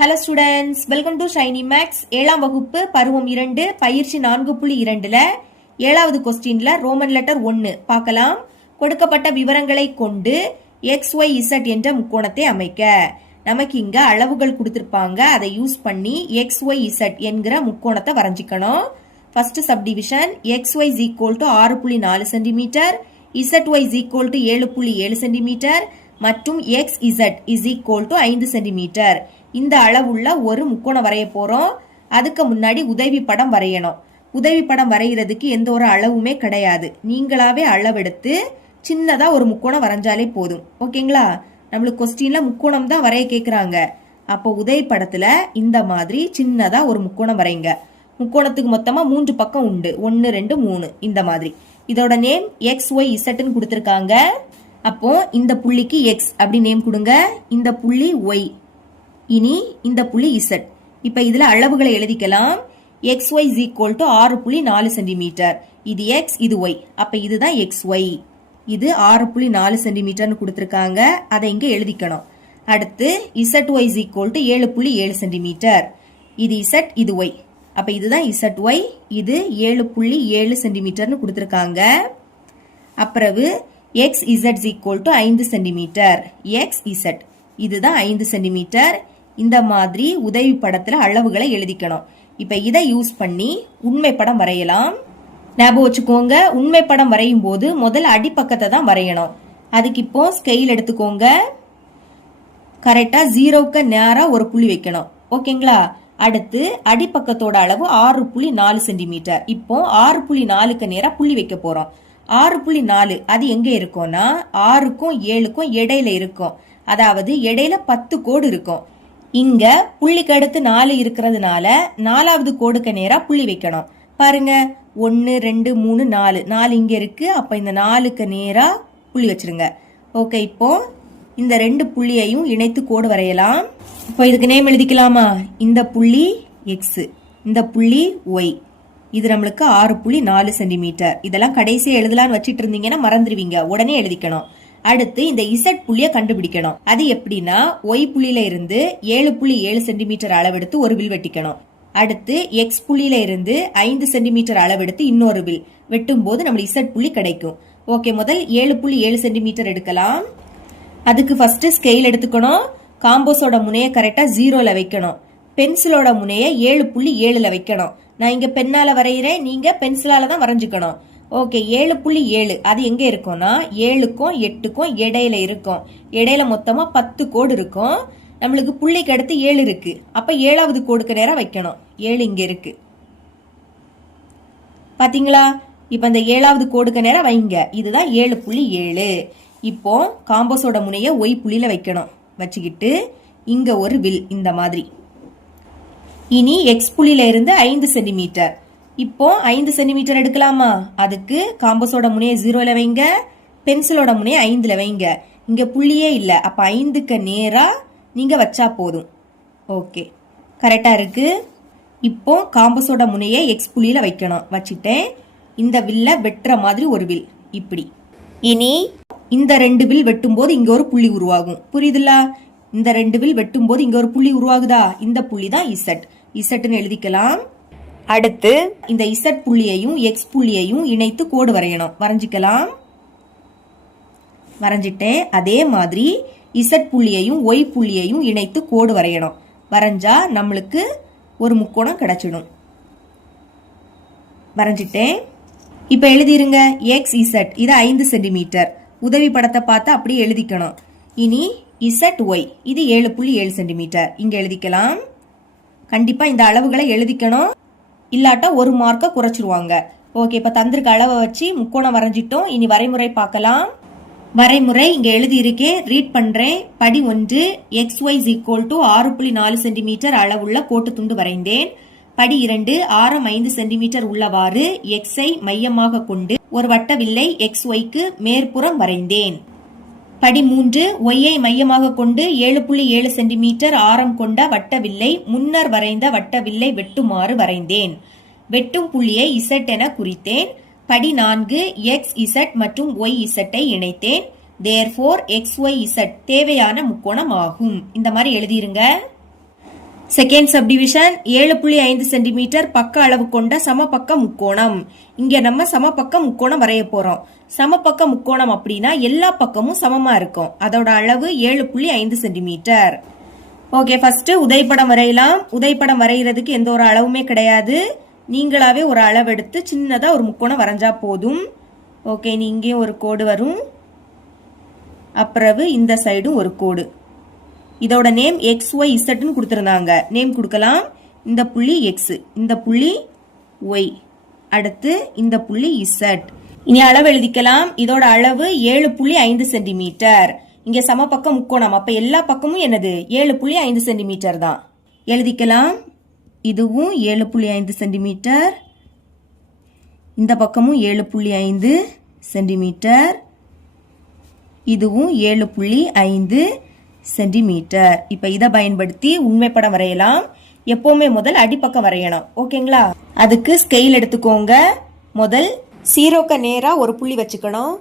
Hello students, welcome to shiny maths. 7ஆம் வகுப்பு பருவம் 2 பயிற்சி 4.2ல 7வது கொஸ்டின்ல ரோமன் லெட்டர் 1 பார்க்கலாம். கொடுக்கப்பட்ட விவரங்களை கொண்டு XYZ என்ற முக்கோணத்தை அமைக்க. நமக்கு இங்க அளவுகள் கொடுத்திருப்பாங்க, அதை யூஸ் பண்ணி XYZ என்கிற முக்கோணத்தை வரைஞ்சிக்கணும். First subdivision XY is equal to 6.4 cm, ZY is equal to 7.7 cm மற்றும் XZ is equal to 5 cm. இந்த அளவுள்ள ஒரு முக்கோணம் வரைய போறோம். அதுக்கு முன்னாடி உதவி படம் வரையணும். உதவி படம் வரைகிறதுக்கு எந்த ஒரு அளவுமே கிடையாது. நீங்களாவே அளவெடுத்து சின்னதா ஒரு முக்கோணம் வரைஞ்சாலே போதும். ஓகேங்களா? நம்மளுக்கு கொஸ்டின்ல முக்கோணம் தான் வரைய கேக்குறாங்க. அப்போ உதவி படத்துல இந்த மாதிரி சின்னதா ஒரு முக்கோணம் வரைங்க. முக்கோணத்துக்கு மொத்தமா 3 பக்கம் உண்டு. 1 2 3 இந்த மாதிரி. இதோட நேம் XYZ ன்னு கொடுத்திருக்காங்க. அப்போ இந்த புள்ளிக்கு X அப்படி நேம் கொடுங்க. இந்த புள்ளி Y, இனி இந்த புள்ளி Z. இப்ப இதுல அளவுகளை எழுதிக்கலாம். XY is equal to 6.4 cm. இது X, இது Y. அப்ப இதுதான் XY. இது 6.4 cm கொடுத்திருக்காங்க. அதை இங்க எழுதிக்கணும். அடுத்து ZY is equal to 7.7 cm. இது Z, இது Y. அப்ப இதுதான் ZY. இது 7.7 cm கொடுத்திருக்காங்க. அப்புறம் XZ is equal to 5 cm. XZ இதுதான் 5 cm. இந்த மாதிரி உதவி படத்துல அளவுகளை எழுதிக்கணும். இப்ப இதை யூஸ் பண்ணி உண்மை படம் வரையலாம். ஞாபகம் வச்சுக்கோங்க, உண்மை படம் வரையும் போது முதல் அடிப்பக்கத்தை தான் வரையணும். அதுக்கு இப்போ ஸ்கெயில் எடுத்துக்கோங்க. கரெக்டா 0க்கு நேரா ஒரு புள்ளி வைக்கணும். ஓகேங்களா? அடுத்து அடிப்பக்கத்தோட அளவு 6.4 cm. இப்போ 6.4க்கு நேரா புள்ளி வைக்க போறோம். 6.4 அது எங்க இருக்கும்னா 6க்கும் 7க்கும் இடையில இருக்கும். அதாவது இடையில 10 கோடு இருக்கும். இங்க புள்ளிக்கு அடுத்து 4 இருக்கிறதுனால 4வது கோடுக்கு நேரா புள்ளி வைக்கணும். பாருங்க, 1 2 3 4 4 இங்க இருக்கு. அப்ப இந்த 4க்கு நேரா புள்ளி வச்சிருங்க. ஓகே, இப்போ இந்த 2 புள்ளியையும் இணைத்து கோடு வரையலாம். இப்போ இதுக்கு நேம் எழுதிக்கலாமா? இந்த புள்ளி X, இந்த புள்ளி Y. இது நம்மளுக்கு 6.4 cm. இதெல்லாம் கடைசியா எழுதலான்னு வச்சிட்டு இருந்தீங்கன்னா மறந்துடுவீங்க. உடனே எழுதிக்கணும். அடுத்து இந்த Z புள்ளிய கண்டுபிடிக்கணும். அது எப்படின்னா Y புள்ளியில இருந்து 7.7 cm அளவெடுத்து ஒரு வில் வெட்டிக்கணும். அடுத்து X புள்ளியில இருந்து 5 cm அளவெடுத்து இன்னொரு வில் வெட்டும் போது நம்மளுக்கு Z புள்ளி கிடைக்கும். ஓகே, முதல் 7.7 cm எடுக்கலாம். அதுக்கு ஃபர்ஸ்ட் ஸ்கெயில் எடுத்துக்கணும். காம்போஸோட முனைய கரெக்டா 0ல வைக்கணும். பென்சிலோட முனைய 7.7ல வைக்கணும். நான் இங்க பெண்ணால வரைகிறேன், நீங்க பென்சிலால தான் வரைஞ்சுக்கணும். ஓகே, 7.7 அது எங்க இருக்கும்னா 7க்கும் 8க்கும் இடையில இருக்கும். இடையில மொத்தமா 10 கோடு இருக்கும். நம்மளுக்கு புள்ளிக்கு அடுத்து 7 இருக்கு. அப்ப 7வது கோடுக்கு நேரா வைக்கணும். 7 இங்க இருக்கு. பாத்தீங்களா? இப்ப இந்த 7வது கோடுக்கு நேரா வைங்க. இதுதான் 7.7. இப்போ காம்போஸோட முனைய Y புள்ளியில வைக்கணும். வச்சுக்கிட்டு இங்க ஒரு வில் இந்த மாதிரி. இனி X புள்ளியில இருந்து 5 cm. இப்போ 5 cm எடுக்கலாமா? அதுக்கு காம்போஸோட முனைய 0ல வைங்க, பென்சிலோட முனைய 5ல வைங்க. இங்க புள்ளியே இல்ல, அப்ப 5க்கு நேரா நீங்க வச்சா போதும். ஓகே, கரெக்டா இருக்கு. இப்போ காம்போஸோட முனைய X புள்ளியில வைக்கணும். வச்சுட்டேன். இந்த வில்ல வெட்டுற மாதிரி ஒரு வில் இப்படி. இனி இந்த 2 வில் வெட்டும் போது இங்க ஒரு புள்ளி உருவாகும். புரியுதுல்ல? இந்த 2 வில் வெட்டும் போது இங்க ஒரு புள்ளி உருவாகுதா? இந்த புள்ளி தான் Zன்னு எழுதிக்கலாம். அடுத்து இந்த Z புள்ளியையும் X புள்ளியையும் இணைத்து கோடு வரையணும். வரைஞ்சிக்கலாம். வரைஞ்சிட்டேன். அதே மாதிரி Z புள்ளியையும் Y புள்ளியையும் இணைத்து கோடு வரையணும். வரைஞ்சா நம்மளுக்கு ஒரு முக்கோணம் கிடைச்சிடும். வரைஞ்சிட்டேன். இப்ப எழுதிருங்க. XZ இது 5 cm. உதவி படத்தை பார்த்து அப்படியே எழுதிக்கணும். இனி ZY இது 7.7 cm. இங்க எழுதிக்கலாம். கண்டிப்பா இந்த அளவுகளை எழுதிக்கணும். இல்லாட்டா ஒரு மார்க்க குறைச்சிருவாங்க. ஓகே, இப்ப தந்திருக்க அளவை வச்சு முக்கோணம் வரைஞ்சிட்டோம். இனி வரைமுறை பார்க்கலாம். வரைமுறை இங்க எழுதி இருக்கேன், ரீட் பண்றேன். படி 1, XY is equal to 6.4 cm அளவுள்ள கோட்டு துண்டு வரைந்தேன். படி 2, ஆரம் 5 cm உள்ளவாறு Xஐ மையமாக கொண்டு ஒரு வட்ட வில்லை XYக்கு மேற்புறம் வரைந்தேன். படி 3, Yஐ மையமாக கொண்டு 7.7 cm ஆரம் கொண்ட வட்ட வில்லை முன்னர் வரைந்த வட்ட வில்லை வெட்டுமாறு வரைந்தேன். வெட்டும் புள்ளியை Z என குறித்தேன். படி 4, XZ மற்றும் YZஐ இணைத்தேன். Therefore XYZ தேவையான முக்கோணம் ஆகும். இந்த மாதிரி எழுதிருங்க. செகண்ட் சப்டிவிஷன் 7.5 சென்டிமீட்டர் பக்க அளவு கொண்ட சமபக்க முக்கோணம். இங்க நம்ம சமபக்க முக்கோணம் வரைய போறோம். சமபக்க முக்கோணம் அப்படின்னா எல்லா பக்கமும் சமமா இருக்கும். அதோட அளவு 7.5 சென்டிமீட்டர். ஓகே, ஃபர்ஸ்ட் உதைப்படம் வரையலாம். உதைப்படம் வரைகிறதுக்கு எந்த ஒரு அளவுமே கிடையாது. நீங்களாவே ஒரு அளவு எடுத்து சின்னதா ஒரு முக்கோணம் வரைஞ்சா போதும். ஓகே, இங்கே ஒரு கோடு வரும். அப்புறம் இந்த சைடும் ஒரு கோடு. இதோட நேம் எக்ஸ் ஒய் இசட்னு கொடுத்துருந்தாங்க. நேம் கொடுக்கலாம். இந்த புள்ளி எக்ஸ், இந்த புள்ளி ஒய், அடுத்து இந்த புள்ளி இசட். இனி அளவு எழுதிக்கலாம். இதோட அளவு 7.5 சென்டிமீட்டர். இங்க சமபக்க முக்கோணம், அப்ப எல்லா பக்கமும் என்னது 7.5 சென்டிமீட்டர் தான். எழுதிக்கலாம். இதுவும் 7.5 சென்டிமீட்டர், இந்த பக்கமும் 7.5 சென்டிமீட்டர், இதுவும் 7.5 சென்டிமீட்டர். இப்ப இதை பயன்படுத்தி உண்மை படம் வரையலாம். எப்பவுமே முதல் அடிப்பக்கம் வரையணும். ஓகேங்களா? அதுக்கு ஸ்கெயில் எடுத்துக்கோங்க. முதல் ஜீரோக்கு நேரா ஒரு புள்ளி வச்சுக்கணும்.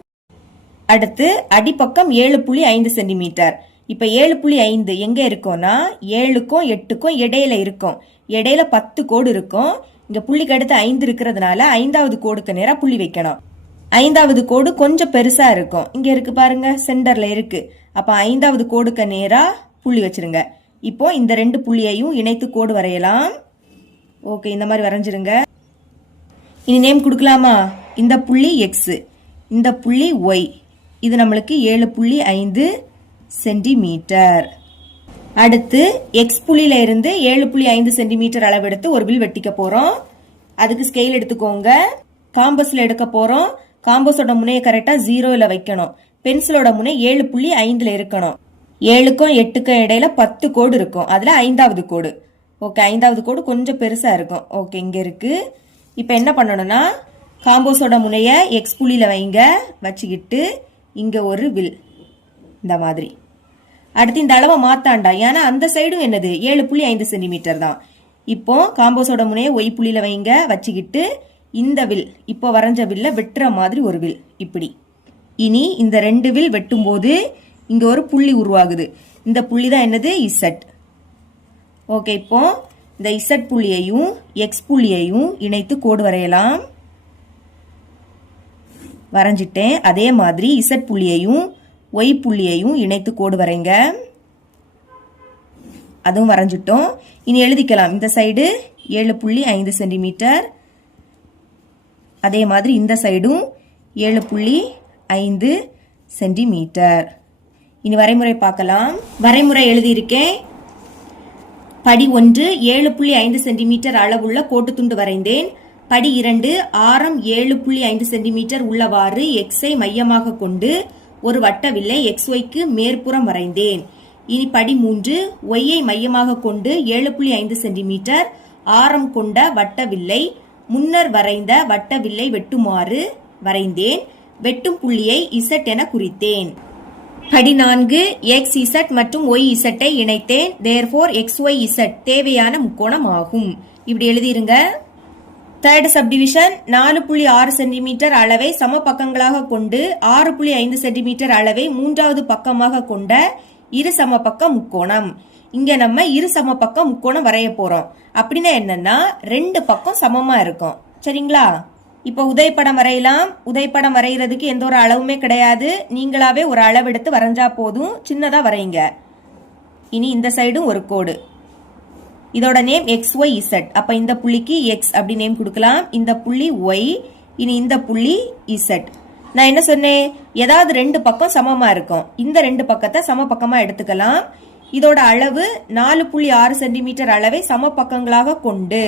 அடுத்து அடிப்பக்கம் 7.5 சென்டிமீட்டர். இப்ப 7.5 எங்க இருக்கும்னா 7க்கும் 8க்கும் இடையில இருக்கும். இடையில 10 கோடு இருக்கும். இங்க புள்ளிக்கு அடுத்து 5 இருக்கிறதுனால 5வது கோடுக்கு நேரா புள்ளி வைக்கணும். 5வது கோடு கொஞ்சம் பெருசா இருக்கும். இங்க இருக்கு பாருங்க, சென்டர்ல இருக்கு. அப்ப 5வது கோடுக்கு நேரா புள்ளி வச்சிருங்க. இப்போ இந்த ரெண்டு புள்ளியையும் இணைத்து கோடு வரையலாம். ஓகே, இந்த மாதிரி வரைஞ்சிருங்க. இனி நேம் கொடுக்கலாமா? இந்த புள்ளி எக்ஸ், இந்த புள்ளி ஒய். இது நம்மளுக்கு 7.5 சென்டிமீட்டர். அடுத்து எக்ஸ் புள்ளியில இருந்து 7.5 சென்டிமீட்டர் அளவெடுத்து ஒரு வில் வெட்டிக்க போறோம். அதுக்கு ஸ்கெயில் எடுத்துக்கோங்க. காம்பஸ்ல எடுக்க போறோம். காம்பஸோட முனையை கரெக்டா 0ல வைக்கணும். பென்சிலோட முனை 7.5ல இருக்கணும். 7க்கும் 8க்கும் இடையில 10 கோடு இருக்கும். அதுல 5வது கோடு. ஓகே, 5வது கோடு கொஞ்சம் பெருசா இருக்கும். ஓகே, இங்க இருக்கு. இப்ப என்ன பண்ணணும்னா காம்போஸோட முனைய எக்ஸ் புள்ளியில வைங்க. வச்சுக்கிட்டு இங்க ஒரு வில், இந்த மாதிரி. அடுத்து இந்த அளவை மாத்தாண்டா, ஏன்னா அந்த சைடும் என்னது 7.5 சென்டிமீட்டர் தான். இப்போ காம்போஸோட முனைய ஒய் புள்ளியில வைங்க. வச்சுக்கிட்டு இந்த வில், இப்போ வரைஞ்ச வில்ல வெட்டுற மாதிரி ஒரு வில், இப்படி. இனி இந்த ரெண்டு வில் வெட்டும் போது இங்க ஒரு புள்ளி உருவாகுது. இந்த புள்ளி தான் என்னது இசட். ஓகே, இப்போ இந்த இசட் புள்ளியையும் எக்ஸ் புள்ளியையும் இணைத்து கோடு வரையலாம். வரைஞ்சிட்டேன். அதே மாதிரி இசட் புள்ளியையும் ஒய் புள்ளியையும் இணைத்து கோடு வரைங்க. அதுவும் வரைஞ்சிட்டோம். இனி எழுதிக்கலாம். இந்த சைடு 7.5 சென்டிமீட்டர், அதே மாதிரி இந்த சைடும் 7.5 சென்டிமீட்டர். இனி வரைமுறை பார்க்கலாம். வரைமுறை எழுதியிருக்கேன். படி 1 7.5 சென்டிமீட்டர் அளவுள்ள கோட்டுத்துண்டு வரைந்தேன். படி 2 ஆரம் 7.5 சென்டிமீட்டர் உள்ளவாறு எக்ஸை மையமாக கொண்டு ஒரு வட்டவில்லை XYக்கு மேற்புறம் வரைந்தேன். இனி படி 3 ஒய்யை மையமாக கொண்டு 7.5 சென்டிமீட்டர் ஆரம் கொண்ட வட்டவில்லை முன்னர் வரைந்த வட்டவில்லை வெட்டுமாறு வரைந்தேன். வெட்டும் புள்ளியை இசட் என குறித்தேன். படி 4 எக்ஸ் இசட் மற்றும் ஒய் இசட்டை இணைத்தேன். தேர்ஃபோர் XY இசட் தேவையான முக்கோணம் ஆகும். இப்படி எழுதிருங்க. தேர்ட் சப்டிவிஷன் 4.6 சென்டிமீட்டர் அளவை சம பக்கங்களாக கொண்டு 6.5 சென்டிமீட்டர் அளவை மூன்றாவது பக்கமாக கொண்ட இரு சம பக்க முக்கோணம். இங்க நம்ம இரு சம பக்க முக்கோணம் வரைய போறோம். அப்படின்னா என்னன்னா ரெண்டு பக்கம் சமமா இருக்கும். சரிங்களா? இப்ப உதைப்படம் வரையலாம். உதைப்படம் வரைகிறதுக்கு எந்த ஒரு அளவுமே கிடையாது. நீங்களாவே ஒரு அளவு எடுத்து வரைஞ்சா போதும். சின்னதா வரைங்க. இனி இந்த சைடும் ஒரு கோடு. இதோட நேம் XY Z. அப்ப இந்த புள்ளிக்கு X அப்படி நேம் கொடுக்கலாம். இந்த புள்ளி Y. இனி இந்த புள்ளி Z. நான் என்ன சொன்னேன்? ஏதாவது ரெண்டு பக்கம் சமமா இருக்கும். இந்த ரெண்டு பக்கத்தை சம பக்கமா எடுத்துக்கலாம். இதோட அளவு 4.6 சென்டிமீட்டர் அளவை சம பக்கங்களாக கொண்டு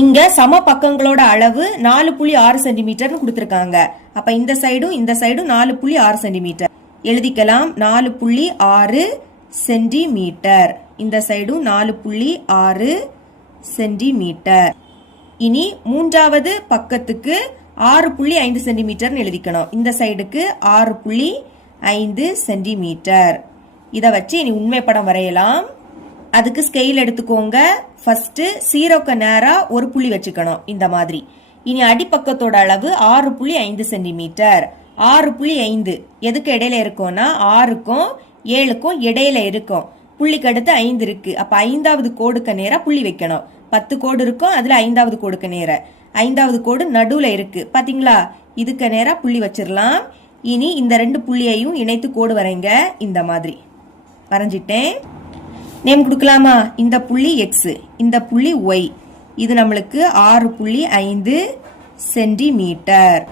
இங்க சம பக்கங்களோட அளவு 4.6 சென்டிமீட்டர் கொடுத்திருக்காங்க. அப்ப இந்த சைடும் 4.6 சென்டிமீட்டர் எழுதிக்கலாம். 4.6 சென்டிமீட்டர். இந்த சைடும் 4.6 சென்டிமீட்டர். இனி மூன்றாவது பக்கத்துக்கு 6.5 சென்டிமீட்டர் எழுதிக்கணும். இந்த சைடுக்கு 6.5 சென்டிமீட்டர். இதை வச்சு இனி உண்மை படம் வரையலாம். அதுக்கு ஸ்கெயில் எடுத்துக்கோங்க. ஃபர்ஸ்ட் 0க்கு நேரா ஒரு புள்ளி வச்சுக்கணும். இந்த மாதிரி. இனி அடிப்பக்கத்தோட அளவு 6.5 சென்டிமீட்டர். 6.5 எதுக்கு இடையில இருக்கும்னா 6க்கும் 7க்கும் இடையில இருக்கும். புள்ளிக்கு அடுத்து 5 இருக்கு. அப்ப 5வது கோடுக்கு நேரா புள்ளி வைக்கணும். 10 கோடு இருக்கும், அதுல 5வது கோடுக்கு நேரா 5வது கோடு நடுவுல இருக்கு பாத்தீங்களா? இதுக்கு நேரா புள்ளி வச்சிடலாம். இனி இந்த 2 புள்ளியையும் இணைத்து கோடு வரைங்க. இந்த மாதிரி வரைஞ்சிட்டேன். நேம் கொடுக்கலாமா? இந்த புள்ளி எக்ஸ், இந்த புள்ளி ஒய். இது நம்மளுக்கு 6.5 சென்டிமீட்டர்.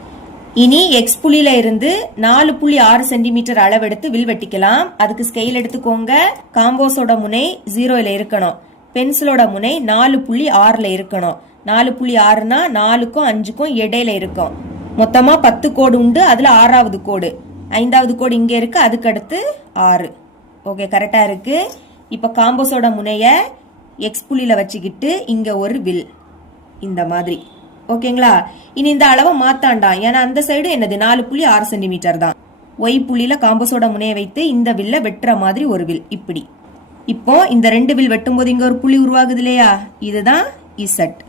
இனி எக்ஸ் புள்ளியில இருந்து 4.6 சென்டிமீட்டர் அளவெடுத்து வில் வெட்டிக்கலாம். அதுக்கு ஸ்கேல் எடுத்துக்கோங்க. காம்போஸோட முனை 0ல இருக்கணும். பென்சிலோட முனை 4.6ல இருக்கணும். 4.6னா 4க்கும் 5க்கும் இடையில இருக்கும். மொத்தமா 10 கோடு உண்டு. அதுல 6வது கோடு, 5வது கோடு இங்க இருக்கு. அதுக்கு அடுத்து 6. ஓகே, கரெக்டா இருக்கு. இப்ப காம்போஸோட முனைய எக்ஸ் புள்ளியில வச்சுக்கிட்டு இங்க ஒரு வில் இந்த மாதிரி. ஓகேங்களா? இனி இந்த அளவை மாத்தாண்டாம். ஏன்னா அந்த சைடு என்னது 4.6 சென்டிமீட்டர் தான். ஒய் புள்ளியில காம்போஸோட முனையை வைத்து இந்த வில்ல வெட்டுற மாதிரி ஒரு வில் இப்படி. இப்போ இந்த 2 வில் வெட்டும் போது இங்க ஒரு புள்ளி உருவாகுது இல்லையா? இதுதான் இசட்.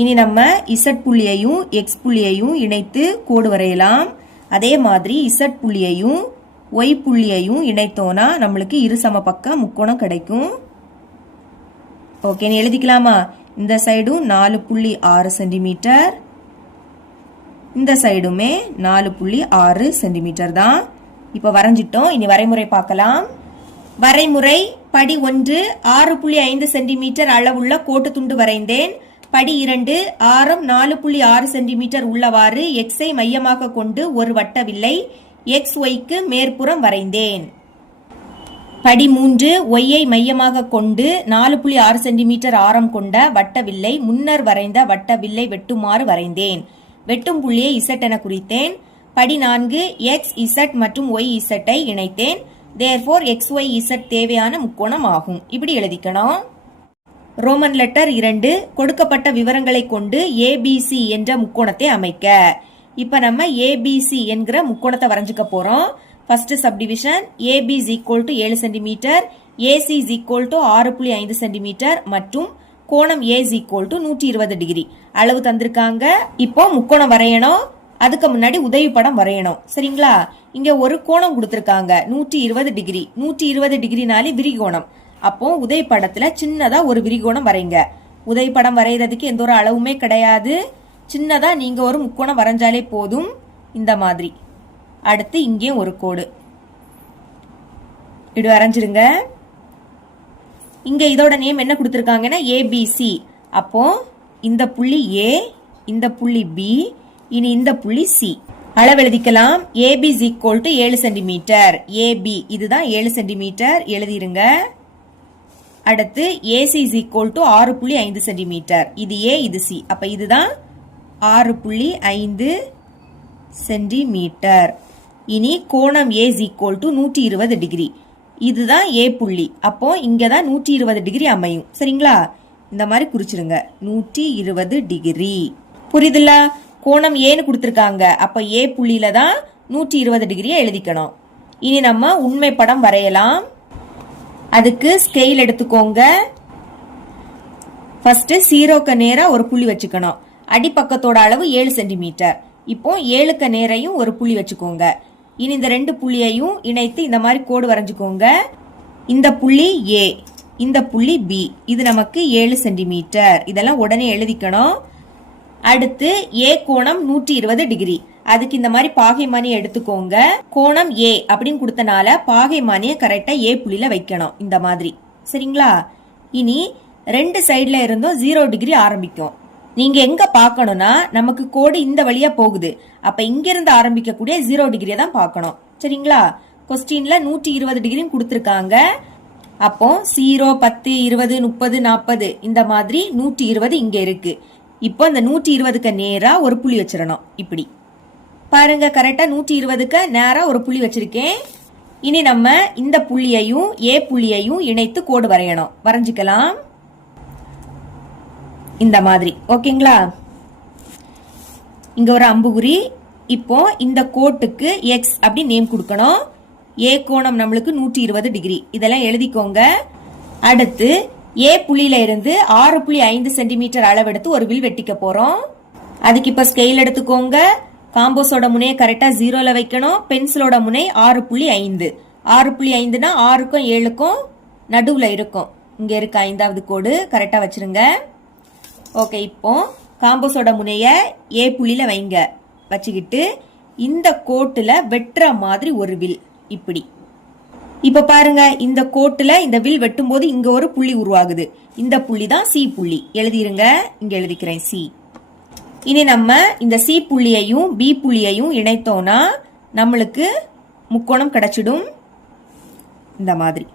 இனி நம்ம இசட் புள்ளியையும் எக்ஸ் புள்ளியையும் இணைத்து கோடு வரையலாம். அதே மாதிரி இசட் புள்ளியையும் ஒய் புள்ளியையும் இணைத்தோம்னா நம்மளுக்கு இருசம பக்க முக்கோணம் கிடைக்கும். ஓகே, நீ எழுதிக்கலாமா? இந்த சைடும் 4.6 சென்டிமீட்டர், இந்த சைடுமே 4.6 சென்டிமீட்டர் தான். இப்ப வரைஞ்சிட்டோம். இனி வரைமுறை பார்க்கலாம். வரைமுறை படி 1 6.5 சென்டிமீட்டர் அளவுள்ள கோட்டு துண்டு வரைந்தேன். படி 2 ஆரம் 4.6 சென்டிமீட்டர் உள்ளவாறு எக்ஸை மையமாக கொண்டு ஒரு வட்ட வில்லை எக்ஸ் ஒய்க்கு மேற்புறம் வரைந்தேன். படி 3 ஒய்யை மையமாக கொண்டு 4.6 சென்டிமீட்டர் ஆரம் கொண்ட வட்ட வில்லை முன்னர் வரைந்த வட்ட வில்லை வெட்டுமாறு வரைந்தேன். வெட்டும் புள்ளியை இசட் என குறித்தேன். படி 4 எக்ஸ் இசட் மற்றும் ஒய் இசட்டை இணைத்தேன். தேர்ஃபோர் எக்ஸ் ஒய் இசட் தேவையான முக்கோணம் ஆகும். இப்படி எழுதிக்கணும். ரோமன் லெட்டர் 2 கொடுக்கப்பட்ட விவரங்களை கொண்டு ஏபிசி என்ற முக்கோணத்தை அமைக்க. இப்ப நம்ம ஏபிசி என்கிற முக்கோணத்தை வரைஞ்சுக்க போறோம். First subdivision AB is equal to 7 centimetre, AC is equal to 6.5 centimetre மற்றும் கோணம் A is equal to 120 degree அளவு தந்திருக்காங்க. இப்போ முக்கோணம் வரையணும். அதுக்கு முன்னாடி உதவி படம் வரையணும். சரிங்களா? இங்க ஒரு கோணம் கொடுத்திருக்காங்க 120 டிகிரி. 120 டிகிரினாலே விரிகோணம். அப்போ உதவி படத்துல சின்னதா ஒரு விரிகோணம் வரைங்க. உதவி படம் வரைகிறதுக்கு எந்த ஒரு அளவுமே கிடையாது. சின்னதா நீங்க ஒரு முக்கோணம் வரைஞ்சாலே போதும். இந்த மாதிரி. அடுத்து இங்கேயும் ஒரு கோடு இப்படி வரைஞ்சிருங்க. இங்க இதோட நேம் என்ன கொடுத்திருக்காங்கன்னா ஏபிசி. அப்போ இந்த புள்ளி ஏ, இந்த புள்ளி பி, இனி இந்த புள்ளி சி. அளவு எழுதிக்கலாம். AB is equal to 7 centimetre. AB இதுதான் 7 சென்டிமீட்டர் எழுதிருங்க. அடுத்து AC is equal to 6.5 centimetre. இது ஏ, இது சி. அப்ப இதுதான் 6.5 சென்டிமீட்டர். இனி கோணம் A is equal to 120 degree. இதுதான் ஏ புள்ளி. அப்போ இங்கதான் 120 டிகிரி அமையும். சரிங்களா? இந்த மாதிரி குறிச்சிருங்க. 120 டிகிரி. புரியுதுல்ல? கோணம் ஏன்னு கொடுத்திருக்காங்க. அப்ப ஏ புள்ளியில தான் 120 டிகிரியை எழுதிக்கணும். இனி நம்ம உண்மை படம் வரையலாம். அதுக்கு ஸ்கேல் எடுத்துக்கோங்க. ஃபர்ஸ்ட் 0க்கு நேரா ஒரு புள்ளி வச்சுக்கணும். அடிப்பக்கத்தோட அளவு 7 சென்டிமீட்டர். இப்போ 7க்கு நேரையும் ஒரு புள்ளி வச்சுக்கோங்க. இனி இந்த 2 புள்ளியையும் இணைத்து இந்த மாதிரி கோடு வரைஞ்சுக்கோங்க. இந்த புள்ளி ஏ, இந்த புள்ளி பி. இது நமக்கு 7 சென்டிமீட்டர். இதெல்லாம் உடனே எழுதிக்கணும். அடுத்து ஏ கோணம் 120 டிகிரி. அதுக்கு இந்த மாதிரி பாகைமானியை எடுத்துக்கோங்க. கோணம் ஏ அப்படின்னு கொடுத்தனால பாகைமானியை கரெக்டா ஏ புள்ளியில வைக்கணும். இந்த மாதிரி. சரிங்களா? இனி 2 சைட்ல இருந்தும் 0 டிகிரி ஆரம்பிக்கும். நீங்க எங்க பார்க்கணும்னா நமக்கு கோடு இந்த வழியா போகுது. அப்ப இங்க இருந்து ஆரம்பிக்கக்கூடிய 0 டிகிரியை தான் பார்க்கணும். சரிங்களா? கொஸ்டின்ல 120 டிகிரி கொடுத்திருக்காங்க. அப்போ 0, 10, 20, 30, 40 இந்த மாதிரி 120 இங்க இருக்கு. இப்போ இந்த 120க்கு நேரா ஒரு புள்ளி வச்சிடணும். இப்படி பாருங்க. கரெக்டா 120க்கு நேரா ஒரு புள்ளி வச்சிருக்கேன். இனி நம்ம இந்த புள்ளியையும் ஏ புள்ளியையும் இணைத்து கோடு வரையணும். வரைஞ்சிக்கலாம் இந்த மாதிரி. ஓகேங்களா? இங்க ஒரு அம்புகுறி. இப்போ இந்த கோட்டுக்கு எக்ஸ் அப்படி நேம் கொடுக்கணும். ஏ கோணம் நம்மளுக்கு 120 டிகிரி. இதெல்லாம் எழுதிக்கோங்க. அடுத்து ஏ புள்ளியில இருந்து 6.5 சென்டிமீட்டர் அளவெடுத்து ஒரு வில் வெட்டிக்க போறோம். அதுக்கு இப்ப ஸ்கேல் எடுத்துக்கோங்க. காம்போஸோட முனையை கரெக்டா 0ல வைக்கணும். பென்சிலோட முனை 6.5. 6.5னா 6க்கும் 7க்கும் நடுவுல இருக்கும். இங்க இருக்க 5வது கோடு கரெக்டா வச்சிருங்க. ஓகே, இப்போ காம்போஸோட முனைய ஏ புள்ளியில வைங்க. வச்சுக்கிட்டு இந்த கோட்டுல வெட்டுற மாதிரி ஒரு வில் இப்படி. இப்ப பாருங்க, இந்த கோட்டுல இந்த வில் வெட்டும் போது இங்க ஒரு புள்ளி உருவாகுது. இந்த புள்ளி தான் சி புள்ளி. எழுதிருங்க, இங்க எழுதிக்கிறேன் சி. இனி நம்ம இந்த சி புள்ளியையும் பி புள்ளியையும் இணைத்தோம்னா நம்மளுக்கு முக்கோணம் கிடைச்சிடும். இந்த மாதிரி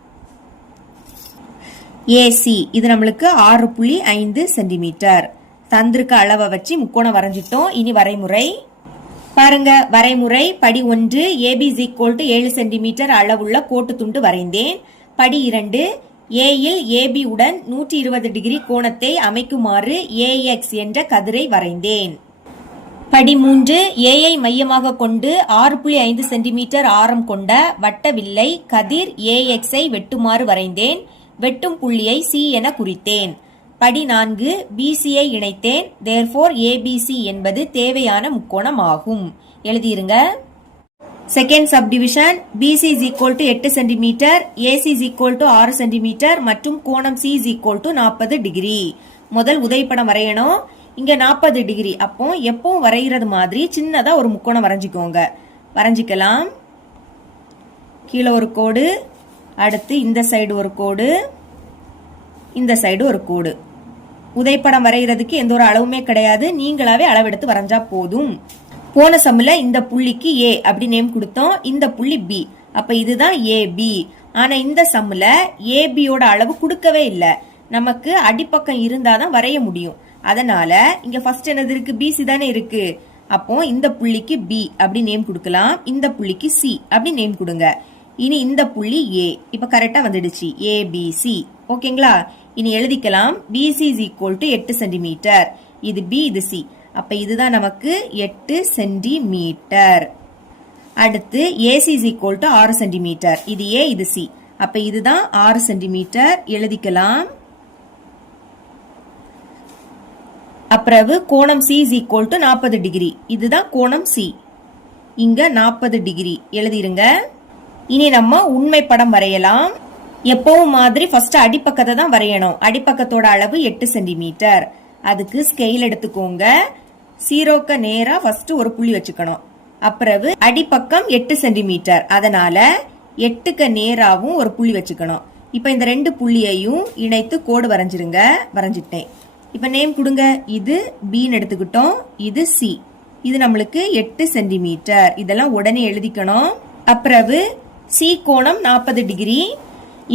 ஏசி இது நம்மளுக்கு 6.5 சென்டிமீட்டர். தந்திருக்க அளவை வச்சு முக்கோணம் வரைஞ்சிட்டோம். இனி வரைமுறை பாருங்க. வரைமுறை படி 1, ஏபி = 7 சென்டிமீட்டர் அளவுள்ள கோட்டு துண்டு வரைந்தேன். படி 2, ஏயில் ஏபி உடன் 120 டிகிரி கோணத்தை அமைக்குமாறு ஏஎக்ஸ் என்ற கதிரை வரைந்தேன். படி 3, ஏயை மையமாக கொண்டு 6.5 சென்டிமீட்டர் ஆரம் கொண்ட வட்ட வில்லை கதிர் ஏஎக்ஸை வெட்டுமாறு வரைந்தேன். வெட்டும் புள்ளியை சி என குறித்தேன். படி 4, பிசியை இணைத்தேன். தேர்ஃபோர் ஏபிசி என்பது தேவையான முக்கோணம் ஆகும். எழுதிருங்க. Second subdivision BC = 8 centimetre, AC = 6 centimetre மற்றும் கோணம் சி = 40 டிகிரி. முதல் உதைப்படம் வரையணும். இங்க 40 டிகிரி. அப்போ எப்பவும் வரைகிறது மாதிரி சின்னதா ஒரு முக்கோணம் வரைஞ்சிக்கோங்க. வரைஞ்சிக்கலாம். கீழே ஒரு கோடு, அடுத்து இந்த சைடு ஒரு கோடு, இந்த சைடு ஒரு கோடு. உதைப்படம் வரைகிறதுக்கு எந்த ஒரு அளவுமே கிடையாது. நீங்களாவே அளவெடுத்து வரைஞ்சா போதும். போன சம்முல இந்த புள்ளிக்கு ஏ அப்படி நேம் கொடுத்தோம். இந்த புள்ளி பி. அப்ப இதுதான் ஏபி. ஆனா இந்த சம்முல ஏபியோட அளவு கொடுக்கவே இல்லை. நமக்கு அடிப்பக்கம் இருந்தாதான் வரைய முடியும். அதனால இங்க ஃபர்ஸ்ட் என்னது இருக்கு? பிசி தானே இருக்கு. அப்போ இந்த புள்ளிக்கு பி அப்படி நேம் கொடுக்கலாம். இந்த புள்ளிக்கு சி அப்படி நேம் கொடுங்க. இனி இந்த புள்ளி ஏ. இப்ப கரெக்டா வந்துடுச்சு. ஏபிசி. ஓகேங்களா? இனி எழுதிக்கலாம். BC = 8 centimetre. இது பி, இது சி. அப்ப இதுதான் நமக்கு 8 சென்டிமீட்டர். அடுத்து ஏசி = 6 சென்டிமீட்டர். இது ஏ, இது சி. அப்ப இதுதான் 6 சென்டிமீட்டர். எழுதிக்கலாம். அப்புறம் கோணம் சி = 40 டிகிரி. இதுதான் கோணம் சி. இங்க 40 டிகிரி. எழுதிருங்க. இனி நம்ம உண்மை படம் வரையலாம். எப்பவும் மாதிரி ஃபர்ஸ்ட் அடிப்பக்கத்தை தான் வரையணும். அடிப்பக்கத்தோட அளவு 8 சென்டிமீட்டர். அதுக்கு ஸ்கேல் எடுத்துக்கோங்க. 0க்கு நேரா ஃபர்ஸ்ட் ஒரு புள்ளி வச்சுக்கணும். அப்புறம் அடிப்பக்கம் 8 சென்டிமீட்டர். அதனால 8க்கு நேராவும் ஒரு புள்ளி வச்சுக்கணும். இப்ப இந்த 2 புள்ளியையும் இணைத்து கோடு வரைஞ்சிருங்க. வரைஞ்சிட்டேன். இப்ப நேம் கொடுங்க. இது பின்னு எடுத்துக்கிட்டோம். இது சி. இது நம்மளுக்கு 8 சென்டிமீட்டர். இதெல்லாம் உடனே எழுதிக்கணும். அப்புறம் சி கோணம் 40 டிகிரி.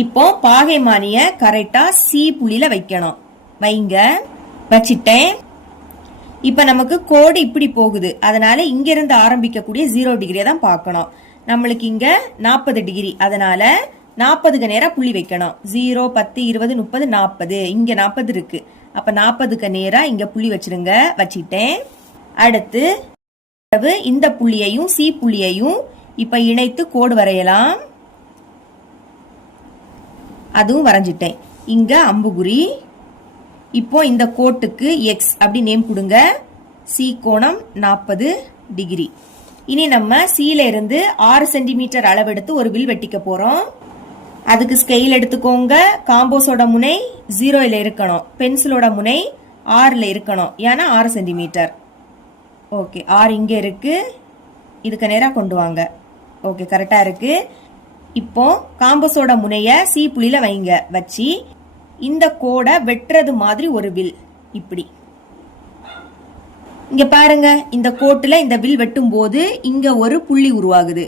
இப்போ பாகைமானிய கரெக்டா சி புள்ளியில வைக்கணும். வைங்க. வச்சிட்டேன். இப்ப நமக்கு கோடு இப்படி போகுது. அதனால இங்க இருந்து ஆரம்பிக்கக்கூடிய 0 டிகிரியை தான் பார்க்கணும். நம்மளுக்கு இங்க 40 டிகிரி. அதனால 40க்கு நேரா புள்ளி வைக்கணும். 0, 10, 20, 30, 40. இங்க 40 இருக்கு. அப்ப 40க்கு நேரா இங்க புள்ளி வச்சிருங்க. வச்சிட்டேன். அடுத்து இந்த புள்ளியையும் சி புள்ளியையும் இப்ப இணைத்து கோடு வரையலாம். அதுவும் வரைஞ்சிட்டேன். இங்க அம்புகுறி. இப்போ இந்த கோட்டுக்கு எக்ஸ் அப்படி நேம் கொடுங்க. சி கோணம் 40 டிகிரி. இனி நம்ம சில இருந்து 6 சென்டிமீட்டர் அளவெடுத்து ஒரு வில் வெட்டிக்க போறோம். அதுக்கு ஸ்கேல் எடுத்துக்கோங்க. காம்போஸோட முனை 0ல இருக்கணும். பென்சிலோட முனை 6ல இருக்கணும். ஏன்னா 6 சென்டிமீட்டர். ஓகே, 6 இங்க இருக்கு. இதுக்கு நேரா கொண்டு வாங்க. ஓகே, கரெக்டா இருக்கு. இப்போ காம்போஸோட முனைய சி புள்ளியில வைங்க. வச்சு இந்த கோடை வெட்டுறது மாதிரி ஒரு வில் இப்படி. இங்க பாருங்க, இந்த கோட்டுல இந்த வில் வெட்டும் போது இங்க ஒரு புள்ளி உருவாகுது.